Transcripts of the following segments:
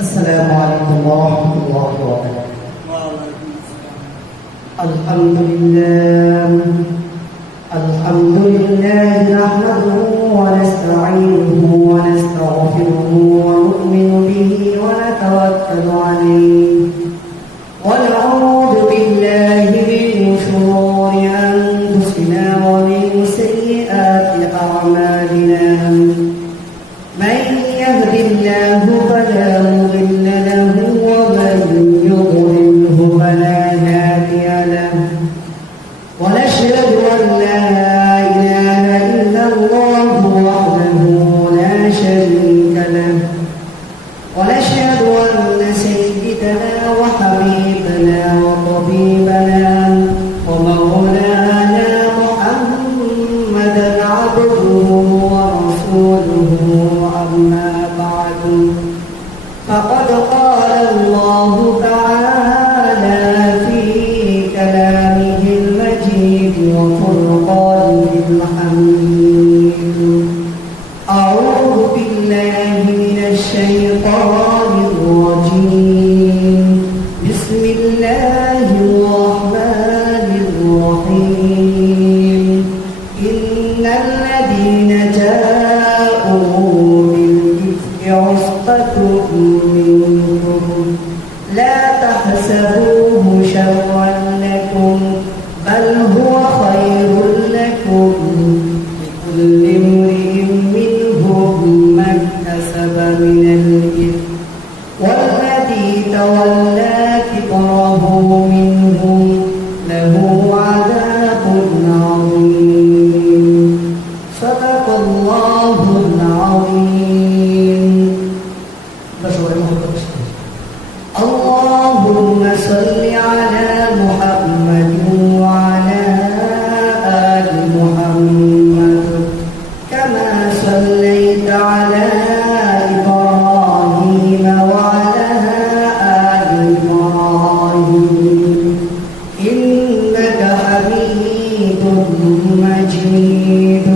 السلام عليكم ورحمة الله وبركاته. الحمد لله نحمده ونستعينه ونستغفره ونؤمن به ونتوكل عليه ونعوذ بالله من شرور أنفسنا ومن سيئات أعمالنا. من يهد الله فلا مضل له ومن يضلله فلا هادي له. ونشهد أن لا إله إلا الله وحده لا شريك له. ونشهد أن سيدنا وحبيبنا وطبيبنا ومولانا محمدا عبده ورسوله. أما بعد فقد قال الله تعالى في كلامه المجيد وفرقانه الحميد. أعوذ بالله من الشيطان الرجيم. بسم الله الرحمن الرحيم. إن الذين جاءوا بالإفك عصبة منكم لا تحسبوه شرا لكم بل هو خير لكم. لكل امرئ منهم ما اكتسب من الإثم والذي تولى كبره منهم له عذاب عظيم. صدق الله العظيم. اللهم صل على محمد وعلى آل محمد كما صليت على إبراهيم وعلى آل إبراهيم إنك حميد مجيد.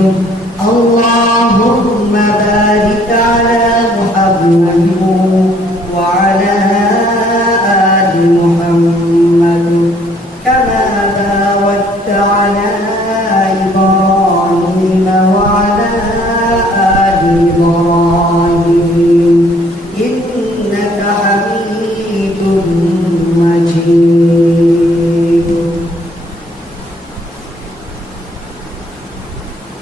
اللهم بارك على محمد وعلى آل محمد كما باركت على إبراهيم وعلى آل إبراهيم إنك حميد مجيد.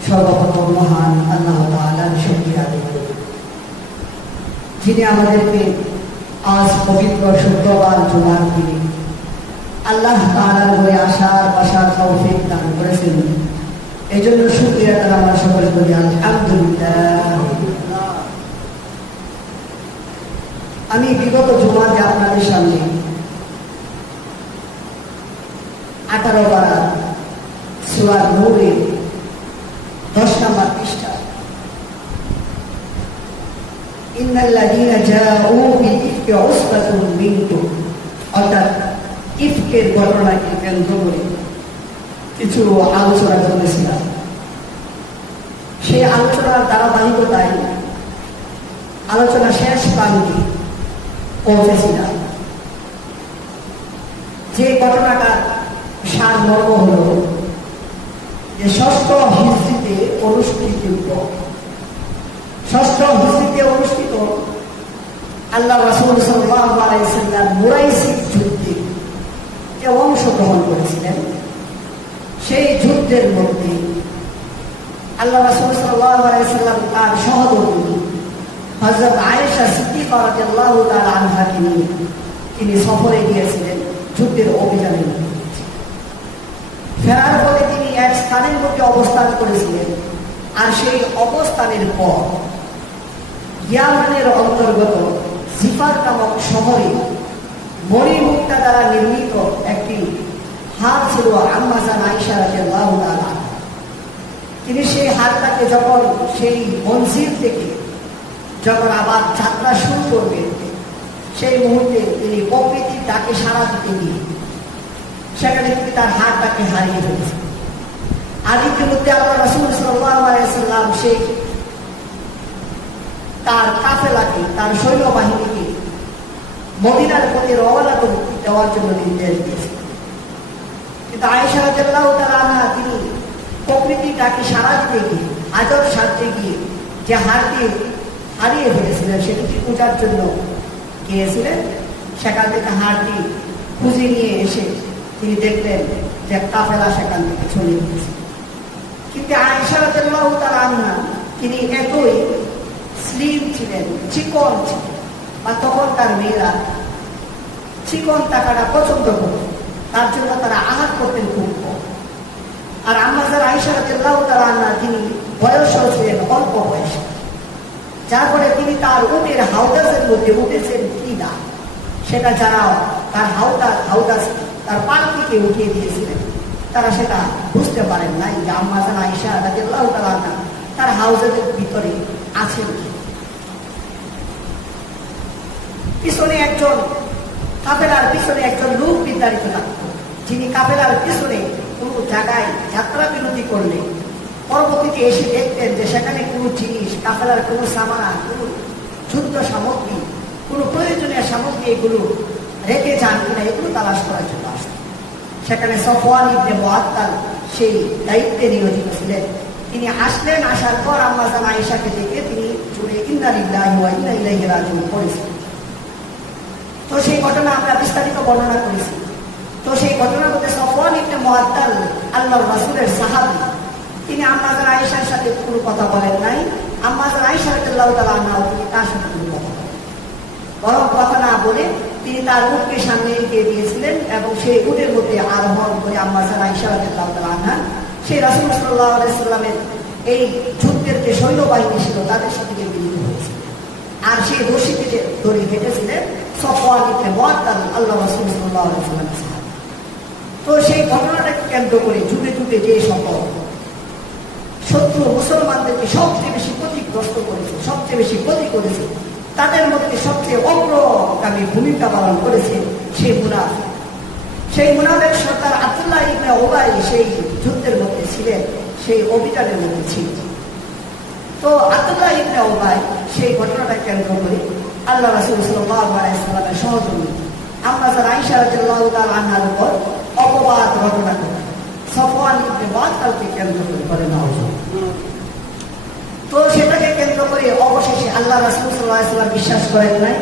সর্বপ্রথম মহান আল্লাহ তাআলার শুকরিয়া আদায় করি, যিনি আমাদেরকে আজ পবিত্র শুক্রবার জুমার দিনে আল্লাহ তাআলার ঘরে আসার বসার তৌফিক দান করেছেন। এই জন্য শুকরিয়া তার আমরা সকলে বলি আলহামদুলিল্লাহ। আমি বিগত জুমাতে আপনাদের সামনে 18 পারা সূরা নূরের 10 নম্বর পৃষ্ঠা ইন্নাল্লাযীনা জাউ বিল ইফকি উসবাতুন মিনকুম, অর্থাৎ ইফকের ঘটনাকে কেন্দ্র করে কিছু আলোচনা করেছিলাম। সেই আলোচনার ধারাবাহিকতায় আলোচনা শেষ প্রান্তে পৌঁছেছিলাম। যে ঘটনাটার সারমর্ম হল যে ষষ্ঠ হিজরিতে অনুষ্ঠিত আল্লাহ রাসূল সাল্লাল্লাহু আলাইহি ওয়াসাল্লাম মুরাইসির যুদ্ধে যে অংশগ্রহণ করেছিলেন, সেই যুদ্ধের মধ্যে আল্লাহ রাসূল সাল্লাল্লাহু আলাইহি ওয়াসাল্লাম তার সহধর্মিণী হযরত আয়েশা সিদ্দিকা রাদিয়াল্লাহু তাআলা আনহাকে নিয়ে তিনি সফরে গিয়েছিলেন যুদ্ধের অভিযানে। ফেরার পরে তিনি এক স্থানের মধ্যে অবস্থান করেছিলেন, আর সেই অবস্থানের পর ইয়ামানের অন্তর্গত জিফার নামক শহরে মণিমুক্তা দ্বারা নির্মিত একটি হাত ছিল আম্মা জান আয়েশা রাদিয়াল্লাহু তাআলা। তিনি সেই হাতটাকে যখন সেই মঞ্জিল থেকে যখন আবার যাত্রা শুরু করবেন, সেই মুহূর্তে তিনি প্রকৃতির ডাকে সাড়া দিতে গিয়ে সেখানে তিনি তার হাতটাকে হারিয়ে ফেলেছেন। আর ইতিমধ্যে আল্লাহ রাসূল সাল্লাল্লাহু আলাইহি ওয়াসাল্লাম সেই তার কাফেলাকে, তার সৈন্যবাহিনীকে মদিনার প্রতি রওনা দেওয়ার জন্য নির্দেশ দিয়েছেন। কিন্তু আয়েশা রাদিয়াল্লাহু তাআলা আনহা তিনি প্রকৃতিটাকে সারা দিতে গিয়ে, আজব সারতে গিয়ে যে হারটি হারিয়ে ফেলেছিলেন সেটিকে খোঁজার জন্য গিয়েছিলেন। সেখান থেকে হারটি খুঁজে নিয়ে এসে তিনি দেখলেন যে কাফেলা সেখান থেকে চলে গিয়েছে। কিন্তু আয়েশা রাদিয়াল্লাহু তাআলা আনহা তিনি এতই স্লিম ছিলেন, চিকন ছিলেন, বা তখনকার মেয়েরা চিকন টাকাটা পছন্দ করত, তার জন্য তারা আহার করতেন খুব কম। আর আম্মা জান আয়েশা রাদিয়াল্লাহু তাআলা আনহা তিনি বয়সও ছিলেন অল্প বয়সে, যার ফলে তিনি তার উটের হাউদাসের মধ্যে উঠেছেন কি না সেটা যারা তার হাউদাস তার পালকিকে উঠিয়ে দিয়েছিলেন তারা সেটা বুঝতে পারেন নাই যে আম্মা জান আয়েশা রাদিয়াল্লাহু তাআলা আনহা তার হাউদাসের ভিতরে আছেন কি। পিছনে একজন কাফেলার পিছনে একজন লোক নির্ধারিত থাকত, যিনি কাফেলার পিছনে কোনো জায়গায় যাত্রা বিরতি করলে পরবর্তীতে এসে দেখতেন যে সেখানে কোনো জিনিস, কাফেলার কোনো সামানা, কোনো যুদ্ধ সামগ্রী, কোনো প্রয়োজনীয় সামগ্রী এগুলো রেখে যান কিনা এগুলো তালাশ করার জন্য আসতেন। সেখানে সফওয়ান ইবনে মুআত্তাল সেই দায়িত্বে নিয়োজিত ছিলেন। তিনি আসলেন, আসার পর আম্মা জান আয়েশাকে দেখে তিনি জুড়ে ইন্না লিল্লাহি ওয়া ইন্না ইলাইহি রাজিউন পড়েছেন। তো সেই ঘটনা আমরা বিস্তারিত বর্ণনা করেছি। তো সেই ঘটনার মধ্যে সফওয়ান ইবনে মুআত্তাল আল্লাহর রাসূলের সাহাবী, তিনি আম্মা জান আয়েশার সাথে কোনো কথা বলেন নাই। আম্মা জান আয়েশা রাদিয়াল্লাহু তাআলা আনহা তিনি তার সাথে কোনো কথা বলেন, বরং কথা না বলে তিনি তার উটকে সামনে এগিয়ে দিয়েছিলেন এবং সেই উটের মধ্যে আরোহণ করে আম্মা জান আয়েশা রাদিয়াল্লাহু তাআলা আনহা সেই রাসূল সাল্লাল্লাহু আলাইহি ওয়াসাল্লামের এই যুদ্ধের যে সৈন্যবাহিনী ছিল তাদের সাথে মিলিত হয়েছে। আর সেই রশিকে ধরে হেঁটেছিলেন সফওয়ান ইবনে মুআত্তাল আল্লাহর রাসূল সাল্লাল্লাহু আলাইহি ওয়াসাল্লামের সাহাবী। তো সেই ঘটনাটাকে কেন্দ্র করে যুগে যুগে যে সকল শত্রু মুসলমানদেরকে সবচেয়ে বেশি ক্ষতিগ্রস্ত করেছে, সবচেয়ে বেশি ক্ষতি করেছে, তাদের মধ্যে সবচেয়ে অগ্রগামী ভূমিকা পালন করেছে সেই মুনাফিক। সেই মুনাফিক সর্দার আব্দুল্লাহ ইবনে উবাই সেই যুদ্ধের মধ্যে ছিলেন, সেই অভিযানের মধ্যে ছিলেন। তো আব্দুল্লাহ ইবনে উবাই সেই ঘটনাটা কেন্দ্র করে আল্লাহ রাসূল সাল্লাল্লাহু আলাইহি ওয়াসাল্লামের সহযোগী আম্মা জান আয়েশা রাদিয়াল্লাহু তাআলা আনহার উপর অপবাদ রটনা করেন, সফওয়ান ইবনে মুআত্তালকে কেন্দ্র করে নেওয়া হয়েছে। তো সেটাকে কেন্দ্র করে অবশেষে আল্লাহ রাসূল সাল্লাল্লাহু আলাইহি ওয়াসাল্লাম বিশ্বাস করেন নাই,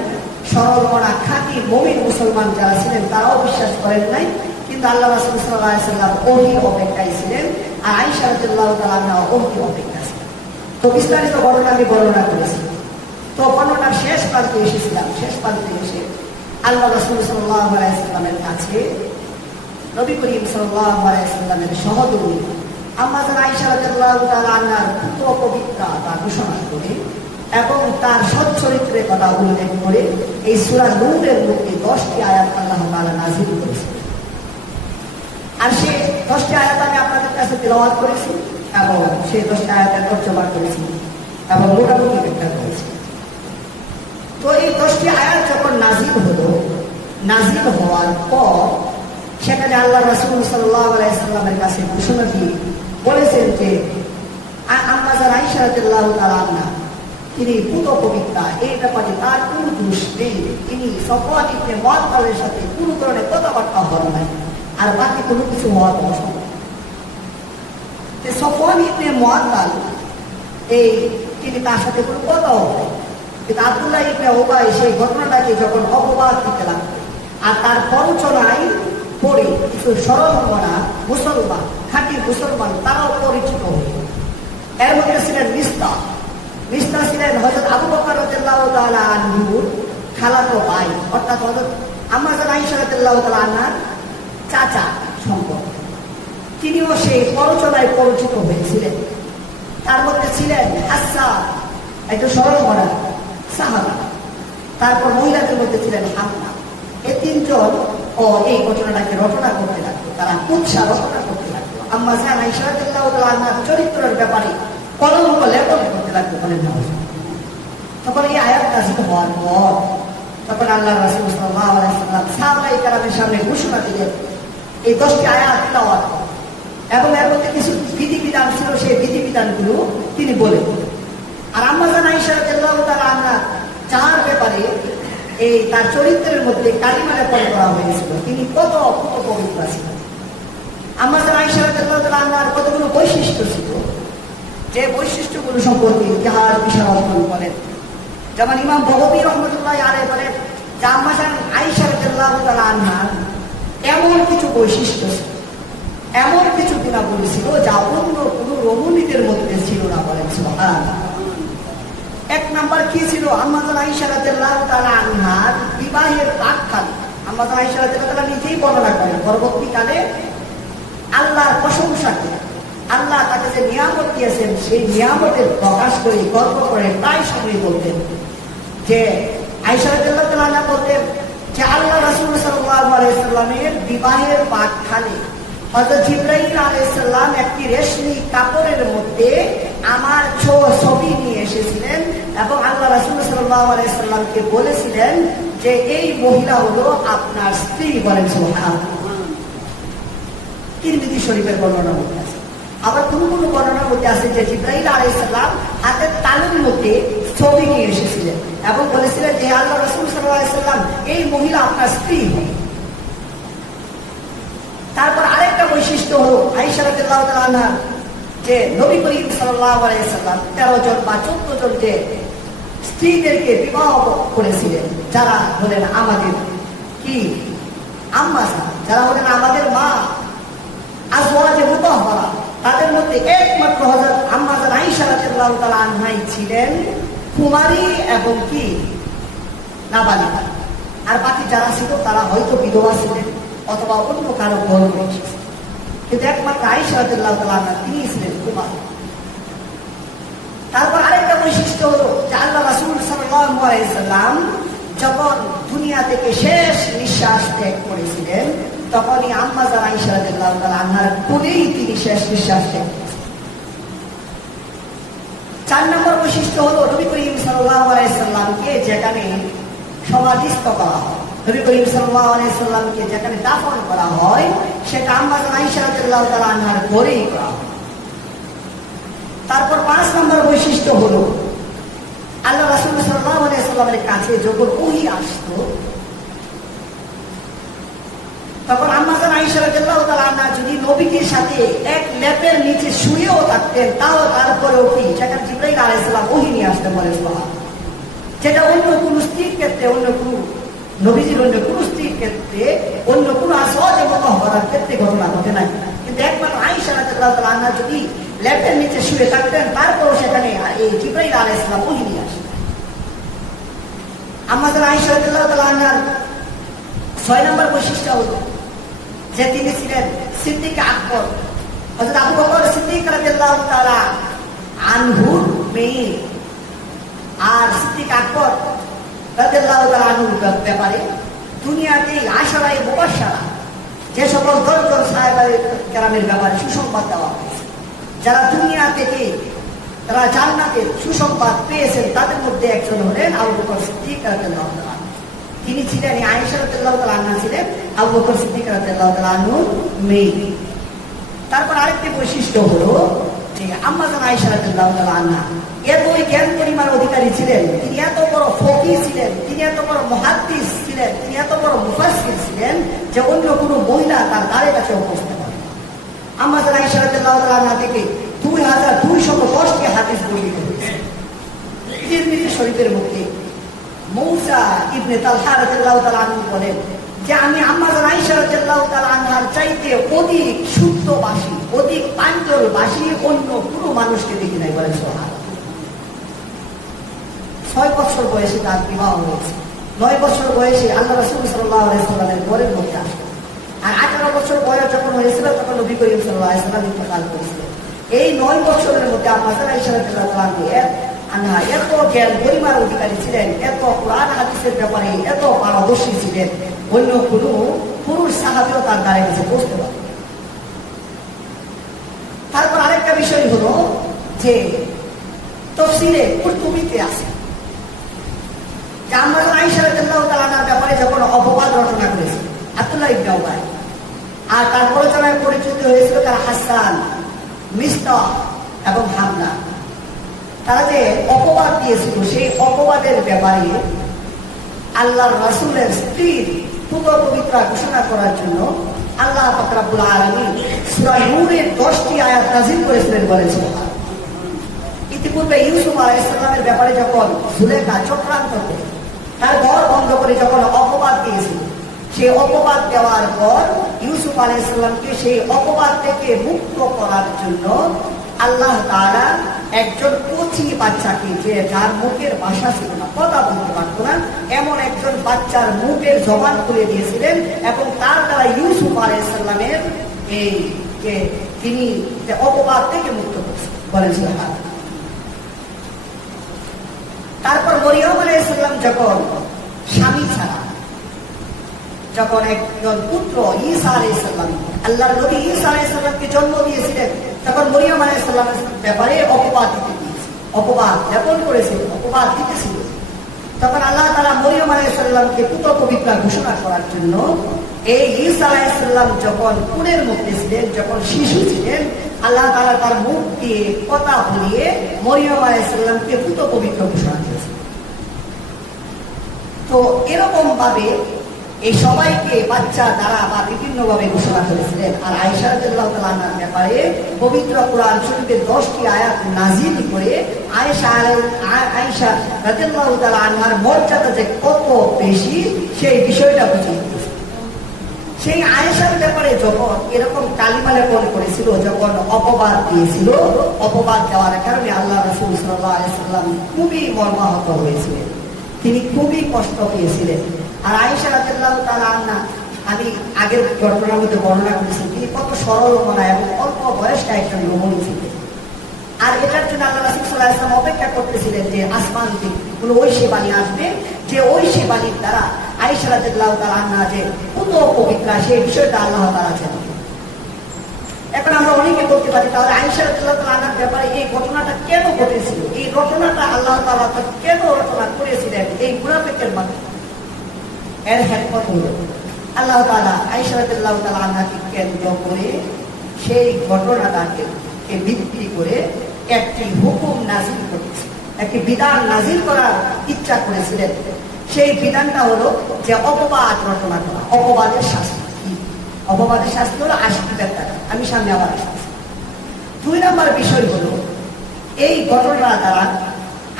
সরল মনা খাঁটি মুমিন মুসলমান যারা ছিলেন তারাও বিশ্বাস করেন নাই। কিন্তু আল্লাহ রাসূল সাল্লাল্লাহু আলাইহি ওয়াসাল্লাম ওহীর অপেক্ষায় ছিলেন, আর আয়েশা রাদিয়াল্লাহু তাআলা আনহা ওহীর অপেক্ষায় ছিলেন। তো বিস্তারিত ঘটনা আমি বর্ণনা করেছি। তো বর্ণনার শেষ প্রান্তে এসেছিলাম। শেষ প্রান্তে এসে আল্লাহ রাসূল সাল্লাল্লাহু আলাইহি ওয়াসাল্লামের কাছে নবী করিম সাল্লাল্লাহু আলাইহি ওয়াসাল্লামের সহধর্মী আম্মা জান আয়েশা রাদিয়াল্লাহু তাআলা আনহার পুত্র পবিত্রতা ঘোষণা করে এবং তার সচ্চরিত্রের কথা উল্লেখ করে এই সূরা নূরের মধ্যে 10টি আয়াত আল্লাহ তাআলা নাযিল করেছেন। আর সেই 10টি আয়াত আমি আপনাদের কাছে তিলাওয়াত করেছি এবং সেই 10টি আয়াতের তর্জমা করেছি এবং মোটামুটি ব্যাখ্যা করেছি। তো এই 10টি আয়াত যখন নাযিল হলো, নাযিল হওয়ার পর সেখানে আল্লাহ রাসূল সাল্লাল্লাহু আলাইহি ওয়াসাল্লামের কাছে ঘোষণা দিয়ে বলেছেন যে আম্মা জান আয়েশা রাদিয়াল্লাহু তাআলা আনহা তিনি পুত পবিত্রা, এই ব্যাপারে তার কোনো দোষ নেই। তিনি সফওয়ান ইবনে মুআত্তালের সাথে কোনো ধরনের কথাবার্তা হন নাই, আর বাকি কোনো কিছু হওয়ার অসম্ভব। সফওয়ান ইবনে মুআত্তাল তিনি তার সাথে কোনো কথাও হয়, কিন্তু আব্দুল্লাহ ইবনে উবাই সেই ঘটনাটাকে যখন অপবাদ দিতে লাগলো আর তার প্ররোচনায় পড়ে কিছু সরল মনা মুসলমান, খাঁটি মুসলমান তারাও পরিচিত হল। এর মধ্যে ছিলেন মিস্তা ছিলেন হযরত আবু বকর রাদিয়াল্লাহু তাআলা আনহুর খালাতো ভাই, অর্থাৎ হযরত আম্মা জান আয়েশা রাদিয়াল্লাহু তাআলা আনহার চাচা সম্পর্ক। তিনিও সেই প্ররোচনায় পরিচিত হয়েছিলেন। তার মধ্যে ছিলেন হাসসান, একটু সরল মনা সাহাবা। তারপর মহিলাদের মধ্যে ছিলেন হামনা। এই তিনজন এই ঘটনাটাকে রচনা করতে লাগলো, তারা উৎসাহ রচনা করতে লাগলো। আম্মা জান আয়েশা রাদিয়াল্লাহু তাআলা আনহার চরিত্রের ব্যাপারে কলঙ্ক লেপন করতে লাগলো বলেন না। তখন এই আয়াত নাযিল হওয়ার পর তখন আল্লাহ রাসূল সাল্লাল্লাহু আলাইহি ওয়াসাল্লাম সাহাবায়ে কেরামের সামনে ঘোষণা দিলেন এই 10টি আয়াত তেলাওয়াত, এবং এর মধ্যে কিছু বিধিবিধান ছিল, সেই বিধিবিধানগুলো তিনি বলেন। আর আম্মা জান আয়েশা রাদিয়াল্লাহু তাআলা আনহা যার ব্যাপারে এই তার চরিত্রের মধ্যে কালিমা লেপন করা হয়েছিল। তিনি কত পবিত্র ছিলেন। আম্মা জান আয়েশা রাদিয়াল্লাহু আনহার কতগুলো বৈশিষ্ট্য ছিল, যে বৈশিষ্ট্যগুলো সম্পর্কে ইতিহাস বিশারদগণ বলেন। যেমন ইমাম বগবী রহমতুল্লাহ আলাইহি বলেন যে আম্মা জান আয়েশা রাদিয়াল্লাহু আনহার এমন কিছু বৈশিষ্ট্য ছিল, এমন কিছু গুণাবলী ছিল যা অন্য কোনো রমণীদের মধ্যে ছিল না। বলেন সুবহানাল্লাহ। এক নাম্বার কি ছিল? আম্মা জান আয়েশা রাদিয়াল্লাহু আনহার বিবাহের প্রাক্কালে আম্মা জান আয়েশা রাদিয়াল্লাহু আনহা নিজেই বর্ণনা করেন, পরবর্তীকালে আল্লাহর প্রশংসা করে, আল্লাহ তাকে যে নিয়ামত দিয়েছেন সেই নিয়ামতের প্রকাশ করে গর্ব করে প্রায় সময় বলতেন যে আয়েশা রাদিয়াল্লাহু আনহা বলতেন যে আল্লাহ রাসূল সাল্লাল্লাহু আলাইহি সাল্লামের বিবাহের প্রাক্কালে হযরত জিবরাইল আলাইহিস সালাম একটি রেশমি কাপড়ের মধ্যে আমার ছবি নিয়ে এসেছিলেন এবং আল্লাহ রাসূল সাল্লাল্লাহু আলাইহি সাল্লামকে বলেছিলেন যে এই মহিলা হলো আপনার স্ত্রী। বলেন সুবহানাল্লাহ। তিরমিজি শরীফের বর্ণনা মধ্যে আছে। আবার কোন কোন বর্ণনার মধ্যে আছে যে জিবরাইল আলাইহিস সালাম হাতের তালুর মধ্যে ছবি নিয়ে এসেছিলেন এবং বলেছিলেন যে আল্লাহ রাসূল সাল্লাল্লাহু আলাইহি সাল্লাম এই মহিলা আপনার স্ত্রী। তারপর আরেকটা বৈশিষ্ট্য হলো আয়েশা রাদিয়াল্লাহু আনহা যে নবী করিম সাল্লাল্লাহু আলাইহি সাল্লাম 13 জন বা 14 জন যে স্ত্রীদেরকে বিবাহ করেছিলেন, যারা হলেন আমাদের কি আম্মা জান, যারা হলেন আমাদের মা আজওয়াজে মুতাহহারা, তাদের মধ্যে একমাত্র হযরত আম্মা জান আয়েশা রাদিয়াল্লাহু আনহাই ছিলেন কুমারী এবং কি নাবালিকা। আর বাকি যারা ছিল তারা হয়তো বিধবা ছিলেন অথবা অন্য কারো গর্ভে এসেছে, কিন্তু একমাত্র আয়েশা রাদিয়াল্লাহু আনহা তিনি ছিলেন কুমারী। তারপর আরেকটা বৈশিষ্ট্য হলো যে আল্লাহ রাসূল সাল্লাল্লাহু আলাইহি সাল্লাম যখন দুনিয়া থেকে শেষ নিঃশ্বাস ত্যাগ করেছিলেন তখনই আম্মা জান আয়েশা রাদিয়াল্লাহু আনহার কোলেই তিনি শেষ নিঃশ্বাস ত্যাগ করেছিলেন। 4 নম্বর বৈশিষ্ট্য হলো নবী করিম সাল্লাল্লাহু আলাইহি সাল্লামকে যেখানে সমাধিস্থ করা হয়, নবী করিম সাল্লাল্লাহু আলাইহি সাল্লামকে যেখানে দাফন করা হয় সেটা আম্মা জান আয়েশা রাদিয়াল্লাহু আনহার ঘরেই করা হয়। তারপর 5 নম্বর বৈশিষ্ট্য হলো আল্লাহ রাসূল সাল্লাল্লাহু আলাইহি সাল্লামের কাছে যখন ওহী আসতো তখন আম্মা জান আয়েশা রাদিয়াল্লাহু আনহা যদি নবীজির সাথে এক লেপের নিচে শুয়েও থাকতেন তাও তারপরেও কি সেখানে জিবরাইল আলাইহিস সালাম ওহী নিয়ে আসতে বলেন সুবহানাল্লাহ। যেটা অন্য কোন স্ত্রীর ক্ষেত্রে, অন্য কোন নবীজির অন্য কোন স্ত্রীর ক্ষেত্রে, অন্য কোন আজওয়াজে মুতাহহারার ক্ষেত্রে ঘটনা ঘটে নাই, কিন্তু একমাত্র আয়েশা রাদিয়াল্লাহু আনহা যদি লেপের নিচে শুয়ে থাকতেন তারপরও সেখানে এই জিবরাইল আলাইহিস সালাম ওহী নিয়ে আসতেন। আম্মা জান আয়েশা রাদিয়াল্লাহু আনহার 6 নম্বর বৈশিষ্ট্য হলো যে তিনি ছিলেন সিদ্দিক আকবর, হযরত আবু বকর সিদ্দিক রাদিয়াল্লাহু তাআলা আনহুর মেয়ে। আর সিদ্দিক আকবর রাদিয়াল্লাহু তাআলা আনহুর ব্যাপারে দুনিয়াতে আশরায়ে মুবাশশারা যে সকল 10 জন সাহাবায়ে কেরামের ব্যাপারে সুসংবাদ দেওয়া হয়েছে, যারা দুনিয়া থেকে তারা জান্নাতের সুসংবাদ পেয়েছেন তাদের মধ্যে একজন হলেন আবু বকর সিদ্দিক রাদিয়াল্লাহু তাআলা। তিনি ছিলেন আয়েশা রাদিয়াল্লাহু আনহা ছিলেন আবু বকর সিদ্দিক রাদিয়াল্লাহু আনহুর মেয়ে। তারপর আরেকটি বৈশিষ্ট্য হলো যে আম্মা জান আয়েশা রাদিয়াল্লাহু আনহা এতই জ্ঞান পরিমাণ অধিকারী ছিলেন, তিনি এত বড় ফকিহ ছিলেন, তিনি এত বড় মুহাদ্দিস ছিলেন, তিনি এত বড় মুফাসসির ছিলেন যে অন্য কোনো মহিলা তার ধারে কাছে পৌঁছতে পারে। আম্মা জান আয়েশা রাদিয়াল্লাহু আনহা থেকে 2210টি হাদিস বর্ণিত হয়েছে। তিরমিজি শরীফের মধ্যে মূসা ইবনে তালহা রাদিয়াল্লাহু আনহু বলেন যে আমি আম্মা জান আয়েশা রাদিয়াল্লাহু আনহার চাইতে অধিক শুদ্ধভাষী, অধিক প্রাঞ্জলভাষী অন্য কোনো মানুষকে দেখি নাই। বলেন সুবহানাল্লাহ। 6 বছর বয়সে তার বিবাহ হয়েছে, 9 বছর বয়সে আল্লাহ রাসূল সাল্লাল্লাহু আলাইহি সাল্লামের ঘরের মধ্যে আসলেন। আর 18 বছর বয়স যখন হয়েছিল তখন নবী করিম সাল্লাল্লাহু আলাইহি সাল্লাম ইন্তেকাল করেছিলেন। এই 9 বছরের মধ্যে আম্মা জান আয়েশা রাদিয়াল্লাহু আনহা এত জ্ঞান পরিমাণ অধিকারী ছিলেন, এত কোরআন হাদিসের ব্যাপারে এত পারদর্শী ছিলেন, অন্য কোনো পুরুষ সাহাবীও তার দ্বারে কাছে পৌঁছতে পারে। তারপর আরেকটা বিষয় হলো যে তাফসীরে কুরতুবীতে আছে যে আম্মা জান আয়েশা রাদিয়াল্লাহু আনহার ব্যাপারে যখন অপবাদ রচনা করেছে আব্দুল্লাহ ইবনে উবাই, আর তার প্রচারণায় পরিচিত হয়েছিল তার হাসান, মিসতাহ এবং হামনা, তারা যে অপবাদ দিয়েছিল সেই অপবাদের ব্যাপারে আল্লাহর রাসূলের স্ত্রীর পুত্র পবিত্র ঘোষণা করার জন্য আল্লাহ পাক রব্বুল আলামিন সূরা নূরের 10টি আয়াত নাযিল করেছিলেন বলেছেন। ইতিপূর্বে ইউসুফ আলাইহিস সালামের ব্যাপারে যখন জুলেখা চক্রান্ত করে তার ঘর বন্ধ করে যখন অপবাদ দিয়েছিল, সেই অপবাদ দেওয়ার পর ইউসুফ আলাইহিস সালামকে সেই অপবাদ থেকে মুক্ত করার জন্য আল্লাহ তাআলা একজন কচি বাচ্চাকে, যে যার মুখের ভাষা ছিল না, কথা বলতে পারত না, এমন একজন বাচ্চার মুখের জবান খুলে দিয়েছিলেন এবং তার দ্বারা ইউসুফ আলাইহিস সালামের এই যে তিনি অপবাদ থেকে মুক্ত করেছিলেন। তারপর মরিয়ম আলাইহিস সালাম যখন স্বামী ছাড়া যখন একজন পুত্র ঈসা আলাইহিস সালাম, আল্লাহর নবী ঈসা আলাইহিস সালামকে জন্ম দিয়েছিলেন, তখন মরিয়ম আলাইহিস সালামের ব্যাপারে অপবাদ জ্ঞাপন করেছিল, অপবাদ দিতেছিল। তখন আল্লাহ তাআলা মরিয়ম আলাইহিস সালামকে পুত্র পবিত্র ঘোষণা করার জন্য এই ঈসা আলাইহিস সালাম যখন কুলের মধ্যে ছিলেন, যখন শিশু ছিলেন, আল্লাহ তাআলা তার মুখ দিয়ে কথা বলিয়ে মরিয়ম আলাইহিস সালামকে পুত্র পবিত্র ঘোষণা করেছেন। তো এরকম ভাবে এই সবাইকে বাচ্চা দ্বারা বা বিভিন্ন ভাবে ঘোষণা করেছিলেন। আর আয়েশা রাদিয়াল্লাহু তাআলা আনহার ব্যাপারে পবিত্র কোরআন শরীফের 10টি আয়াত নাযিল করে আয়েশা রাদিয়াল্লাহু তাআলা আনহার মর্যাদা যে কত বেশি সেই বিষয়টা বুঝিয়ে দিয়েছে। সেই আয়েশার ব্যাপারে যখন এরকম কালিমা লেপন করেছিল, যখন অপবাদ দিয়েছিল, অপবাদ দেওয়ার কারণে আল্লাহ রাসূল সাল্লাল্লাহু আলাইহি ওয়াসাল্লাম খুবই মর্মাহত হয়েছিলেন, তিনি খুবই কষ্ট পেয়েছিলেন। আর আয়েশা রাদিয়াল্লাহু তাআলা আনহা, আমি আগের ঘটনার মধ্যে বর্ণনা করেছি, তিনি কত সরল মনা এবং অল্প বয়স্কা একজন রমণী ছিলেন। আর এটার জন্য আল্লাহ রাসূল সাল্লাল্লাহু আলাইহি ওয়াসাল্লাম অপেক্ষা করতেছিলেন যে আসমান থেকে কোনো ঐশী বাণী আসবে, যে ঐশী বাণীর দ্বারা আয়েশা রাদিয়াল্লাহু তাআলা আনহা যে পুত্র পবিত্র সেই বিষয়টা আল্লাহ তাআলা জানেন। এখন আমরা অনেকে বলতে পারি, তাহলে আয়েশা রাদিয়াল্লাহু তাআলা আনহার ব্যাপারে এই ঘটনাটা কেন ঘটেছিল, এই ঘটনাটা আল্লাহ তাআলা কেন রচনা করেছিলেন এই মুনাফিকের মাধ্যমে? এর হিকমত হলো আল্লাহ তাআলা আয়েশা রাদিয়াল্লাহু তাআলা আনহাকে কেন্দ্র করে সেই ঘটনাটাকে ভিত্তি করে একটি হুকুম নাযিল করেছে, একটি বিধান নাযিল করার ইচ্ছা করেছিলেন। সেই বিধানটা হলো যে অপবাদ রচনা করা। অপবাদের শাস্তি কি? অপবাদের শাস্তি হলো 80 টাকা। আমি সামনে আবার আসতেছি। 2 নম্বর বিষয় হলো এই ঘটনা দ্বারা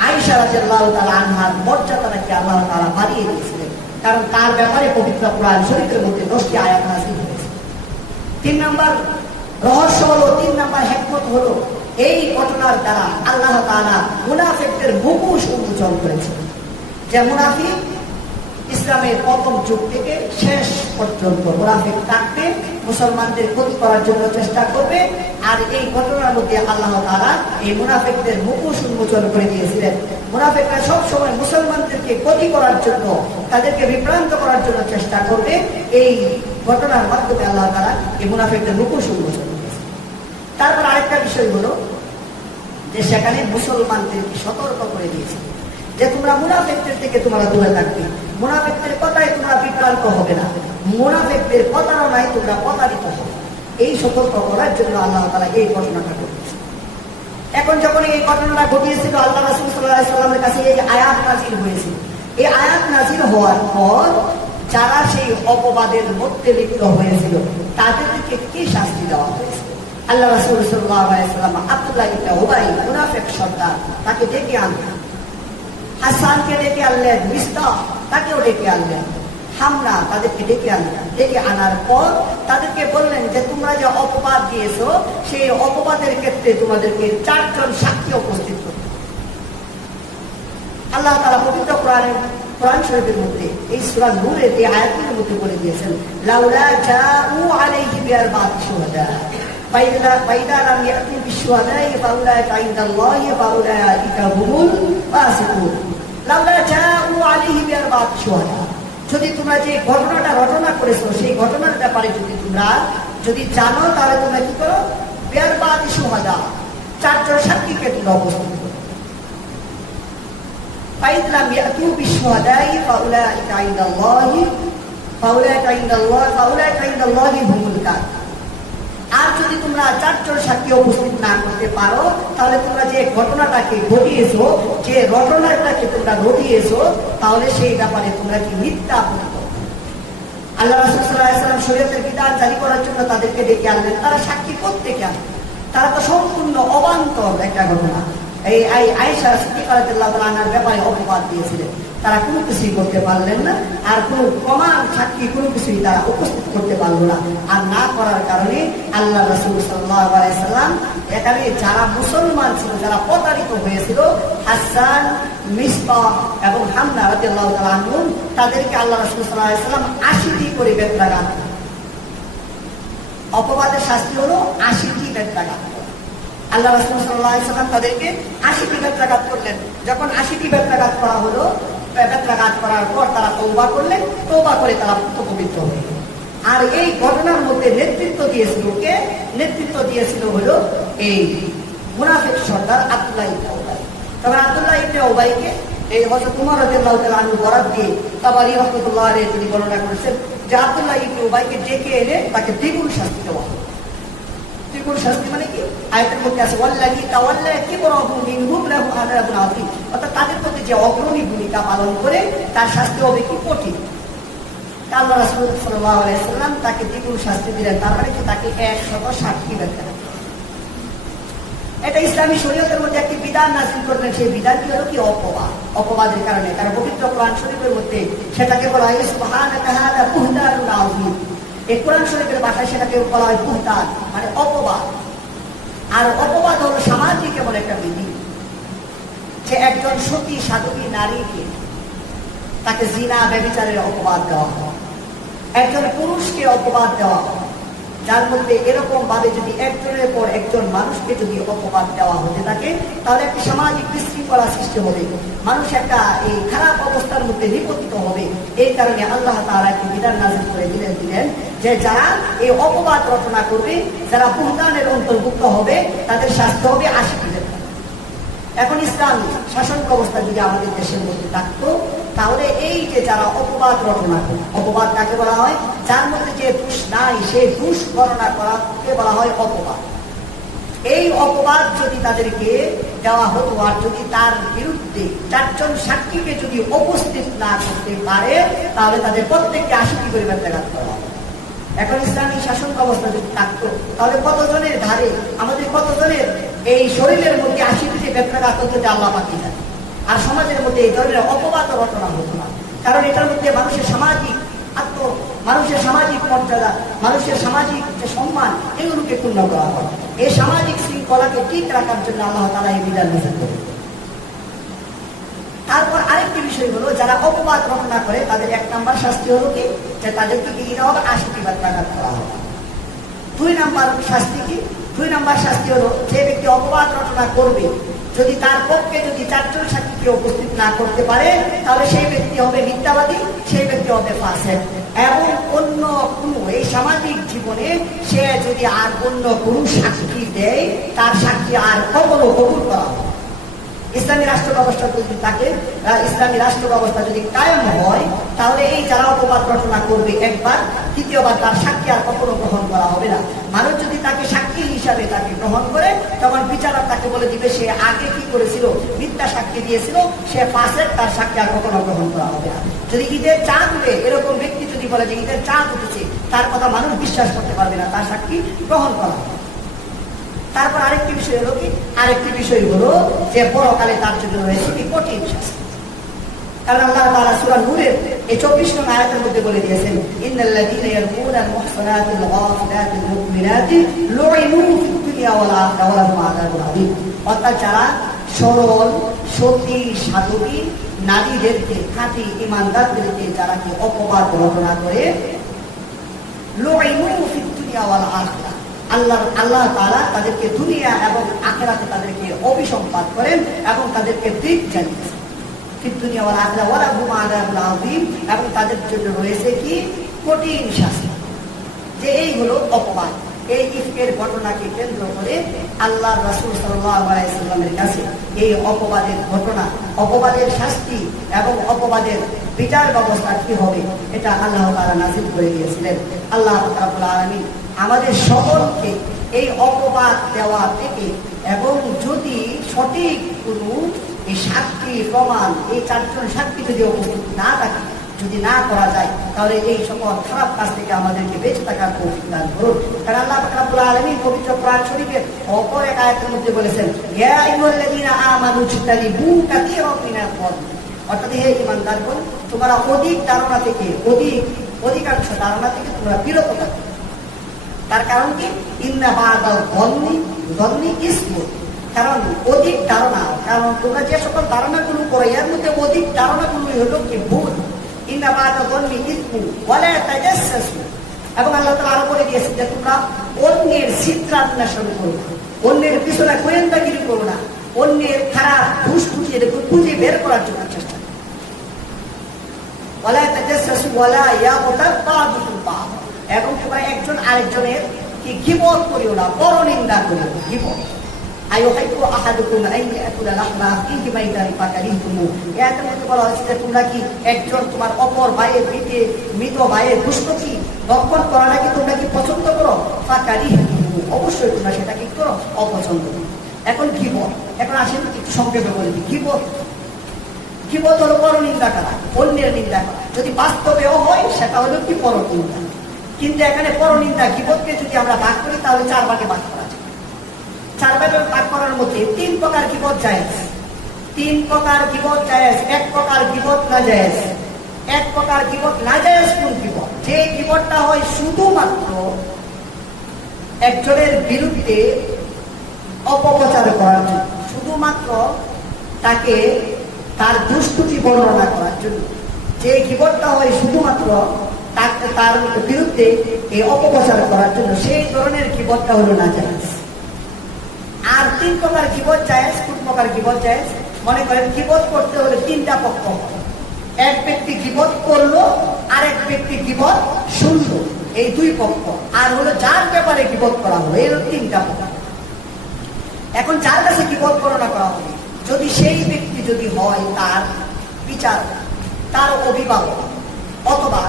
আয়েশা রাদিয়াল্লাহু তাআলা আনহার মর্যাদাটাকে আল্লাহ তাআলা বাড়িয়ে দিয়েছিলেন, কারণ তার ব্যাপারে পবিত্র কোরআন শরীফের মধ্যে 10টি আয়াত নাযিল হয়েছে। 3 নম্বর রহস্য হলো, 3 নম্বর হিকমত হলো এই ঘটনার দ্বারা আল্লাহ তাআলা মুনাফিকদের মুখোশ উন্মোচন করেছেন। যে মুনাফিক ইসলামের প্রথম যুগ থেকে শেষ পর্যন্ত মুনাফিক থাকবে, মুসলমানদের ক্ষতি করার জন্য চেষ্টা করবে। আর এই ঘটনার মধ্যে আল্লাহ তাআলা এই মুনাফিকদের মুখোশ উন্মোচন করে দিয়েছিলেন। মুনাফিকরা সবসময় মুসলমানদেরকে ক্ষতি করার জন্য, তাদেরকে বিভ্রান্ত করার জন্য চেষ্টা করবে। এই ঘটনার মাধ্যমে আল্লাহ তাআলা এই মুনাফিকদের মুখোশ উন্মোচন করেছে। তারপর আরেকটা বিষয় হলো যে সেখানে মুসলমানদেরকে সতর্ক করে দিয়েছে যে তোমরা মুনাফিকদের থেকে তোমরা দূরে থাকবে, মুনাফিকদের কথায় তোমরা বিভ্রান্ত হবে না, মুনাফিকদের প্রতারণায় তোমরা প্রতারিত হবে। এই সতর্ক করার জন্য আল্লাহ তাআলা এই ঘটনাটা ঘটিয়েছে। এখন যখন এই ঘটনাটা ঘটিয়েছিল, আল্লাহ রাসূল সাল্লাল্লাহু আলাইহি ওয়াসাল্লামের কাছে এই আয়াত নাযিল হয়েছিল। এই আয়াত নাযিল হওয়ার পর যারা সেই অপবাদের মধ্যে লিপ্ত হয়েছিল তাদেরকে কি শাস্তি দেওয়া হয়েছিল? আল্লাহ রাসূল সাল্লাল্লাহু আলাইহি ওয়াসাল্লাম আব্দুল্লাহ ইবনে উবাই, মুনাফিক সর্দার, তাকে ডেকে আনলেন। হাসানকে ডেকে আনলেন, মিস্তাহ তাকেও ডেকে আনলেন, হামনা তাদেরকে ডেকে আনলেন। ডেকে আনার পর তাদেরকে বললেন যে তোমরা যে অপবাদ দিয়েছো সেই অপবাদের ক্ষেত্রে তোমাদেরকে 4 জন সাক্ষী উপস্থিত করতে। আল্লাহ তাআলা পবিত্র কোরআন শরীফের মধ্যে এই সূরা নূরের এই আয়াতের মধ্যে বলে দিয়েছেন, লাউলা জাউ আলাইহি বিআরবাতি শুহাদা ফাইদা লাম ইয়াতু বিশুহাদাই ফাউলাইকা ইনদাল্লাহি ফাউলাইকা হুমুল ফাসিকুন। লাউলা জাউ আলাইহি বিআরবাতি শুহাদা, যদি তোমরা যে ঘটনাটা রচনা করেছো সেই ঘটনার ব্যাপারে যদি জানো, তাহলে তোমরা কি করো? বিআরবাতি শুহাদা, 4 জন সাক্ষীকে তোমরা উপস্থিত করো। ফাইদা লাম ইয়াতু বিশুহাদাই ফাউলাইকা ইনদাল্লাহি হুমুল কাযিবুন। আর যদি তোমরা 4 জন সাক্ষী উপস্থিত না করতে পারো, তাহলে তোমরা যে ঘটনাটাকে ঘটিয়েছো, যে রটনাটাকে তোমরা রটিয়েছো, তাহলে সেই ব্যাপারে তোমরা কি মিথ্যা বলছো? আল্লাহ রাসূল সাল্লাল্লাহু আলাইহি ওয়াসাল্লাম শরীয়তের বিধান জারি করার জন্য তাদেরকে ডেকে আনলেন। তারা সাক্ষী করতে কেন? তারা তো সম্পূর্ণ অবান্তর একটা ঘটনা। এই আয়েশা সিদ্দিকা রাদিয়াল্লাহু আনহার ব্যাপারে অপবাদ দিয়েছিলেন। তারা কোনো কিছুই করতে পারলেন না, আর কোনো প্রমাণ সাক্ষী কোনো কিছুই তারা উপস্থিত করতে পারলো না। আর না করার কারণে আল্লাহ রাসূল সাল্লাল্লাহু আলাইহি সাল্লাম এখানে যারা মুসলমান ছিল, যারা প্রতারিত হয়েছিল, হাসান, মিসবাহ এবং হামনা রাদিয়াল্লাহু তাআলা আনহুম, তাদেরকে আল্লাহ রাসূল সাল্লাল্লাহু আলাইহি সাল্লাম 80টি করে বেত্রাঘাত, অপবাদের শাস্তি হলো 80টি বেত্রাঘাত। আল্লাহ রাসূল সাল্লাল্লাহু আলাইহি সাল্লাম তাদেরকে 80টি বেত্রাঘাত করলেন। যখন 80টি বেত্রাঘাত করা হলো, বেত্রাঘাত করার পর তারা তওবা করলেন, তওবা করে তারা পবিত্র হয়ে গেল। আর এই ঘটনার মধ্যে নেতৃত্ব দিয়েছিল কে? নেতৃত্ব দিয়েছিল হলো এই মুনাফিক সর্দার আব্দুল্লাহ ইবনে উবাই। তবে আব্দুল্লাহ ইবনে উবাইকে এই হযরত ওমর রাদিয়াল্লাহু তাআলা আনহু বরাত দিয়ে তাবারী রাহমাতুল্লাহ আলাইহি তিনি বর্ণনা করেছেন যে আব্দুল্লাহ ইবনে উবাইকে ডেকে এনে তাকে দ্বিগুণ শাস্তি দেওয়া হলো। দ্বিগুণ শাস্তি মানে কি? আয়াতের মধ্যে আছে ওয়াল্লাযী তাওয়াল্লা কিবরাহু মিনহুম লাহু আযাবুন আযীম। অর্থাৎ তাদের প্রতি যে অগ্রণী ভূমিকা পালন করে তার শাস্তি হবে কি? কঠিন। আল্লাহ রাসূল সাল্লাল্লাহু আলাইহি সাল্লাম তাকে দ্বিগুণ শাস্তি দিলেন। তার মানে কি? তাকে 160 বেত্রা। এটা ইসলামী শরীয়তের মধ্যে একটি বিধান নাযিল করলেন। সেই বিধানটি হলো কি? অপবাদ। অপবাদের কারণে তার পবিত্র কোরআন শরীফের মধ্যে সেটাকে বলা হয় সুবহানাকা হাযা বুহতানুন আযীম। এই কোরআন শরীফের ভাষায় সেটাকে বলা হয় বুহতান, মানে অপবাদ। আর অপবাদ হলো সামাজিক এমন একটা বিধি যে একজন সতী সাধবী নারীকে তাকে জিনা ব্যভিচারের অপবাদ দেওয়া হয়, একজন পুরুষকে অপবাদ দেওয়া হয়, যার মধ্যে এরকম ভাবে যদি একজনের পর একজন মানুষকে যদি অপবাদ দেওয়া হতে থাকে, তাহলে একটি সামাজিক বিশৃঙ্খলা সৃষ্টি হবে, মানুষ একটা এই খারাপ অবস্থার মধ্যে নিপতিত হবে। এই কারণে আল্লাহ তাআলা একটি বিধান নাযিল করে দিলেন যে যারা এই অপবাদ রচনা করবে, যারা বুহতানের অন্তর্ভুক্ত হবে, তাদের শাস্তি হবে 80 বেত্রা। এখন ইসলামী শাসন ব্যবস্থা যদি আমাদের দেশের মধ্যে থাকতো, তাহলে এই যে যারা অপবাদ রচনা করে, অপবাদ কাকে বলা হয়? যার মধ্যে যে দোষ নাই সেই দোষ বর্ণনা করাকে বলা হয় অপবাদ। এই অপবাদ যদি তাদেরকে দেওয়া হতো, আর যদি তার বিরুদ্ধে 4 জন সাক্ষীকে যদি উপস্থিত না করতে পারে, তাহলে তাদের প্রত্যেককে 80টি করে বেত্রাঘাত করা হবে। এখন ইসলামী শাসন ব্যবস্থা যদি থাকতো, তাহলে কতজনের ধারে আমাদের কতজনের এই শরীরের মধ্যে 80টি বেত্রাঘাত হতো যে আল্লাহ পাকই জানে। আর সমাজের মধ্যে এই ধরনের অপবাদ রচনা হতো না, কারণ এটার মধ্যে মানুষের সামাজিক মানুষের সামাজিক মর্যাদা, মানুষের সামাজিক যে সম্মান, এগুলোকে পূর্ণ করা হয়। এই সামাজিক শৃঙ্খলাকে ঠিক রাখার জন্য আল্লাহ তাআলা এই বিধান নিষেধ করে। তারপর আরেকটি বিষয় হলো, যারা অপবাদ রচনা করে তাদের 1 নম্বর শাস্তি হলো কি? যে তাদেরকে কি দিতে হবে? 80টি বেত্রাঘাত করা হবে। 2 নম্বর শাস্তি কি? 2 নম্বর শাস্তি হলো, যে ব্যক্তি অপবাদ রচনা করবে, যদি তার পক্ষে যদি 4 জন সাক্ষীকে উপস্থিত না করতে পারে, তাহলে সেই ব্যক্তি হবে মিথ্যাবাদী, সেই ব্যক্তি হবে ফাসিক। এবং অন্য কোনো এই সামাজিক জীবনে সে যদি আর অন্য কোনো সাক্ষী দেয়, তার সাক্ষী আর কখনো কবুল করা হবে। ইসলামী রাষ্ট্র ব্যবস্থা যদি থাকে, ইসলামী রাষ্ট্র ব্যবস্থা যদি কায়েম হয়, তাহলে এই যারা অপবাদ রচনা করবে একবার, দ্বিতীয়বার তার সাক্ষী আর কখনো গ্রহণ করা হবে না। মানুষ যদি তাকে সাক্ষী হিসাবে তাকে গ্রহণ করে, তখন বিচারক তাকে বলে দিবে সে আগে কি করেছিল? মিথ্যা সাক্ষী দিয়েছিল, সে ফাসিক, তার সাক্ষী আর কখনো গ্রহণ করা হবে না। যদি ঈদের চাঁদ উঠে, এরকম ব্যক্তি যদি বলে যে ঈদের চাঁদ উঠেছে, তার কথা মানুষ বিশ্বাস করতে পারবে না, তার সাক্ষী গ্রহণ করা হবে। তারপর আরেকটি বিষয় হলো কি? আরেকটি বিষয় হলো যে পরকালে তার জন্য রয়েছে কি? কঠিন শাস্তি। কারণ আল্লাহ তাআলা সূরা নূরের এই 24 নং আয়াতের মধ্যে বলে দিয়েছেন, ইন্নাল্লাযীনা ইয়ারমুনাল মুহসানাতিল গাফিলাতিল মুমিনাতি লুইনু ফিদ দুনিয়া ওয়াল আখিরাহ ওয়া লাহুম আযাবুন আযীম। অর্থাৎ যারা সরল, সতী, সাধবী নারীদেরকে, খাঁটি ঈমানদারদেরকে যারা কি অপবাদ রচনা করে, লুইনু ফিদ দুনিয়া ওয়াল আখিরাহ, আল্লাহ তাআলা তাদেরকে দুনিয়া এবং আখিরাতে তাদেরকে অভিসম্পাত করেন এবং তাদেরকে দিক জানিয়েছেন। ফিদ দুনিয়া ওয়াল আখিরাহ ওয়া লাহুম আযাবুন আযীম, এবং তাদের জন্য রয়েছে কি? কঠিন শাস্তি। যে এই হলো অপবাদ। এই ইফকের ঘটনাকে কেন্দ্র করে আল্লাহ রাসূল সাল্লাল্লাহু আলাইহি সাল্লামের কাছে এই অপবাদের ঘটনা, অপবাদের শাস্তি এবং অপবাদের বিচার ব্যবস্থা কি হবে, এটা আল্লাহ তাআলা নাযিল করে দিয়েছিলেন। আল্লাহ রাব্বুল আলামিন আমাদের সকলকে এই অপবাদ দেওয়া থেকে, এবং যদি সঠিক কোনো এই সাক্ষী প্রমাণ, এই 4 জন সাক্ষী যদি উপস্থিত না থাকে, যদি না করা যায়, তাহলে এই সকল খারাপ কাজ থেকে আমাদেরকে বেঁচে থাকার তৌফিক দান করুন। কারণ আল্লাহ পাক রব্বুল আলামিন পবিত্র কোরআন শরীফের অপর এক আয়াতের মধ্যে বলেছেন, ইয়া আইয়ুহাল্লাযীনা আমানু ইজতানিবু কাসীরাম মিনাল যান্নি, অর্থাৎ হে ঈমানদারগণ, তোমরা অধিক ধারণা থেকে, অধিকাংশ ধারণা থেকে তোমরা বিরত থাকো। তার কারণ কি? ইন্না বা'দাল যান্নি ইসমুন, কারণ অধিক ধারণা, কারণ তোমরা যে সকল ধারণাগুলো করো এর মধ্যে অধিক ধারণাগুলো হলো কি ভুল। ইন্না বা'দাল যান্নি ইসমুন ওয়া লা তাজাসসু, এবং আল্লাহ তাআলা আরো বলে দিয়েছেন যে তোমরা অন্যের ছিদ্রান্বেষণ করো না, অন্যের পিছনে গোয়েন্দাগিরি করো না, অন্যের খারাপ দুষ্কৃতি এটাকে খুঁজে বের করার জন্য চেষ্টা করো। ওয়া লা তাজাসসু ওয়া লা ইয়াগতাব বা'দুকুম বা'দ, এবং তোমরা একজন আরেকজনের কি গীবত করিও না, পরনিন্দা করিও না। গীবত আইয়ুহিব্বু আহাদুকুম আন ইয়াকুলা লাহমা আখিহি মাইতান ফাকারিহতুমু, এর মধ্যে বলা হয়েছে যে তোমরা কি একজন তোমার অপর ভাইয়ের পিঠে মৃত ভাইয়ের দুষ্কৃতি ভক্ষণ করাটাকে তোমরা কি পছন্দ করো? ফাকারিহতুমু, অবশ্যই তোমরা সেটা কি করো? অপছন্দ করো। এখন গীবত, এখন আসেন একটু সংক্ষেপে বলে দিই। গীবত হলো পরনিন্দা করা, অন্যের নিন্দা করা। যদি বাস্তবেও হয় সেটা হলো কি? পরনিন্দা। কিন্তু এখানে পরনিন্দা গীবতকে যদি আমরা ভাগ করি তাহলে 4 ভাগে ভাগ করা যায়। 4 ভাগে ভাগ করার মধ্যে 3 প্রকার গীবত জায়েজ। 3 প্রকার গীবত জায়েজ। 1 প্রকার গীবত নাজায়েজ। 1 প্রকার গীবত নাজায়েজ কোন গীবত? যে গীবতটা হয় শুধুমাত্র একজনের বিরুদ্ধে অপপ্রচার করার জন্য, শুধুমাত্র তাকে তার দুষ্কৃতি বর্ণনা করার জন্য। যে গীবতটা হয় শুধুমাত্র তার বিরুদ্ধে এই অপপ্রচার করার জন্য, সেই ধরনের গীবতটা হলো নাজায়েজ। আর 3 প্রকার গীবত জায়েজ। কোন প্রকার গীবত জায়েজ? মনে করেন গীবত করতে হলে 3টা পক্ষ, এক ব্যক্তি গীবত করলো, আরেক ব্যক্তি গীবত শুনলো, এই 2 পক্ষ, আর হলো যার ব্যাপারে গীবত করা হলো, এই 3টা পক্ষ। এখন যার কাছে গীবত বর্ণনা করা হবে, যদি সেই ব্যক্তি যদি হয় তার বিচার, তার অভিভাবক, অথবা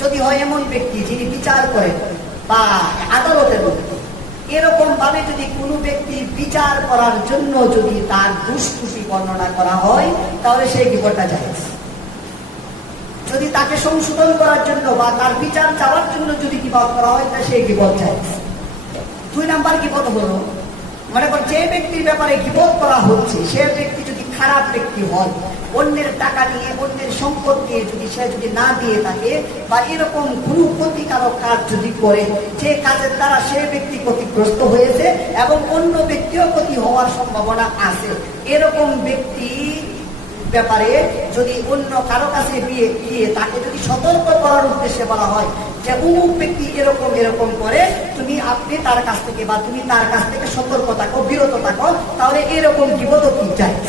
যদি হয় এমন ব্যক্তি যিনি বিচার করেন বা আদালতের মধ্যে, এরকম ভাবে যদি কোনো ব্যক্তি বিচার করার জন্য যদি তার দুষ্কৃতি বর্ণনা করা হয়, তাহলে সেই গীবতটা জায়েজ। যদি তাকে সংশোধন করার জন্য বা তার বিচার চাওয়ার জন্য যদি গীবত করা হয়, তাহলে সেই গীবত জায়েজ। 2 নাম্বার গীবত হলো, মনে কর যে ব্যক্তির ব্যাপারে গীবত করা হচ্ছে সে ব্যক্তি যদি খারাপ ব্যক্তি হয়, অন্যের টাকা নিয়ে, অন্যের সম্পদ নিয়ে যদি সে যদি না দিয়ে থাকে, বা এরকম কোনো ক্ষতিকারক কাজ যদি করে, যে কাজের দ্বারা সে ব্যক্তি ক্ষতিগ্রস্ত হয়েছে এবং অন্য ব্যক্তিও ক্ষতি হওয়ার সম্ভাবনা আছে, এরকম ব্যক্তি ব্যাপারে যদি অন্য কারো কাছে গিয়ে তাকে যদি সতর্ক করার উদ্দেশ্যে বলা হয় যে অমুক ব্যক্তি এরকম এরকম করে, আপনি তার কাছ থেকে বা তুমি তার কাছ থেকে সতর্ক থাকো, বিরত থাকো, তাহলে এরকম গীবত কি জায়েজ।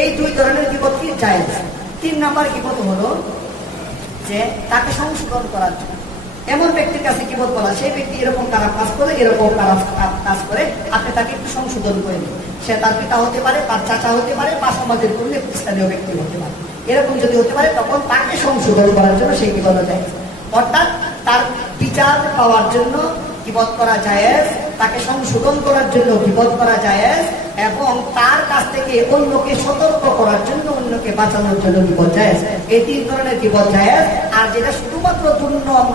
এই 2 ধরনের গীবত কি জায়েজ। 3 নাম্বার গীবত হলো যে তাকে সংশোধন করার জন্য, এমন ব্যক্তির কাছে গীবত বলা, সেই ব্যক্তি এরকম খারাপ কাজ করে, এরকম খারাপ কাজ করে, আপনি তাকে একটু সংশোধন করে দিন। সে তার পিতা হতে পারে, তার চাচা হতে পারে, বা সমাজের কোনো স্থানীয় ব্যক্তি হতে পারে। এরকম যদি হতে পারে তখন তাকে সংশোধন করার জন্য সেই গীবত জায়েজ। অর্থাৎ তার বিচার পাওয়ার জন্য গীবত করা জায়েজ, তাকে সংশোধন করার জন্য গীবত করা জায়েজ, এবং তার কাছ থেকে অন্যকে সতর্ক করার জন্য, অন্যকে বাঁচানোর জন্য গীবত জায়েজ। এই 3 ধরনের গীবত জায়েজ। আর যেটা শুধুমাত্র দুর্নাম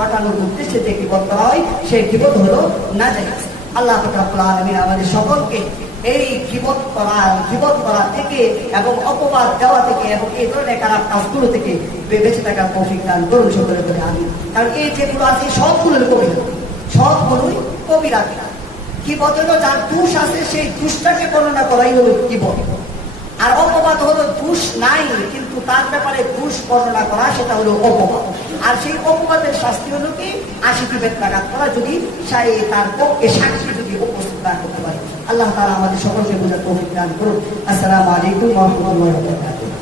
রটানোর উদ্দেশ্যে যে গীবত করা হয়, সেই গীবত হলো নাজায়েজ। আল্লাহ পাক রব্বুল আলামিন আমাদের সকলকে এই গীবত করা থেকে এবং অপবাদ দেওয়া থেকে এবং এই ধরনের খারাপ কাজগুলো থেকে বেঁচে থাকার তৌফিক দান করুন সকলে করে আমিন। কারণ এই যেগুলো আছে সবগুলোই কবিরা। গীবত হলো যার দোষ আছে সেই দোষটাকে বর্ণনা করাই হলো গীবত। আর অপবাদ হলো দোষ নাই কিন্তু তার ব্যাপারে দোষ বর্ণনা করা, সেটা হলো অপবাদ। আর সেই অপবাদের শাস্তি হলো কি 80টি বেত্রাঘাত করা, যদি তার পক্ষে সাক্ষী যদি উপস্থিত না করতে পারে। আল্লাহ তাআলা আমাদের সকলকে বোঝার তৌফিক দান করুন। আসসালামু আলাইকুম ওয়া রাহমাতুল্লাহি ওয়া বারাকাতুহু।